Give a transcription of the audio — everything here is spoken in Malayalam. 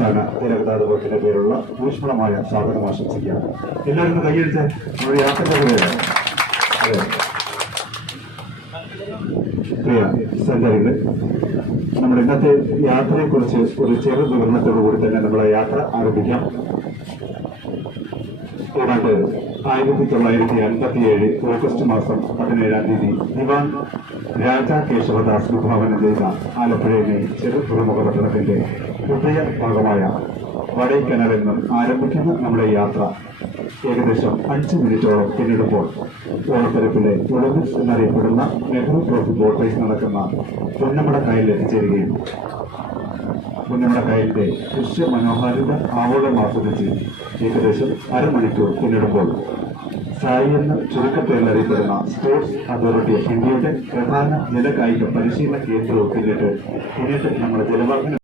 സംസ്ഥാന ജലഗതാഗത വകുപ്പിന്റെ പേരുള്ള ഊഷ്മളമായ സ്വാഗതം ആശംസിക്കുകയാണ്. എല്ലാവരും കൈയടിച്ച് നമ്മുടെ യാത്രയുടെ കൂടെയാണ്. അതെ, പ്രിയ സഞ്ചാരികളെ, നമ്മുടെ ഇന്നത്തെ യാത്രയെക്കുറിച്ച് ഒരു ചെറു വിവരണത്തോടു കൂടി തന്നെ നമ്മുടെ യാത്ര ആരംഭിക്കാം. ഏതാണ്ട് 1957 ഓഗസ്റ്റ് മാസം 17-ാം തീയതി ദിവാൻ രാജാ കേശവദാസ് വിഭാവനം ചെയ്ത ആലപ്പുഴയിലെ ചെറു തുറമുഖ പട്ടണത്തിന്റെ ഹൃദയ ഭാഗമായ വടൈക്കനാൽ നിന്നും ആരംഭിക്കുന്ന നമ്മുടെ യാത്ര ഏകദേശം 5 മിനിറ്റോളം പിന്നിടുമ്പോൾ ഓണത്തരപ്പിലെ ഒളിമ്പിക്സ് എന്നറിയപ്പെടുന്ന നെഹ്റു ട്രോഫി ബോട്ട് റേസ് നടക്കുന്ന പുന്നമട കായലിൽ എത്തിച്ചേരുകയും പുന്നമട കായലിന്റെ ദൃശ്യ മനോഹാരിത ആവോളം ആസ്വദിച്ച് ഏകദേശം അരമണിക്കൂർ പിന്നിടുമ്പോൾ സായി എന്ന ചുരുക്കപ്പേരിൽ അറിയപ്പെടുന്ന സ്പോർട്സ് അതോറിറ്റി ഓഫ് ഇന്ത്യയുടെ പ്രധാന ജലകായിക പരിശീലന കേന്ദ്രവും പിന്നിട്ട് നമ്മുടെ ജലവാഹന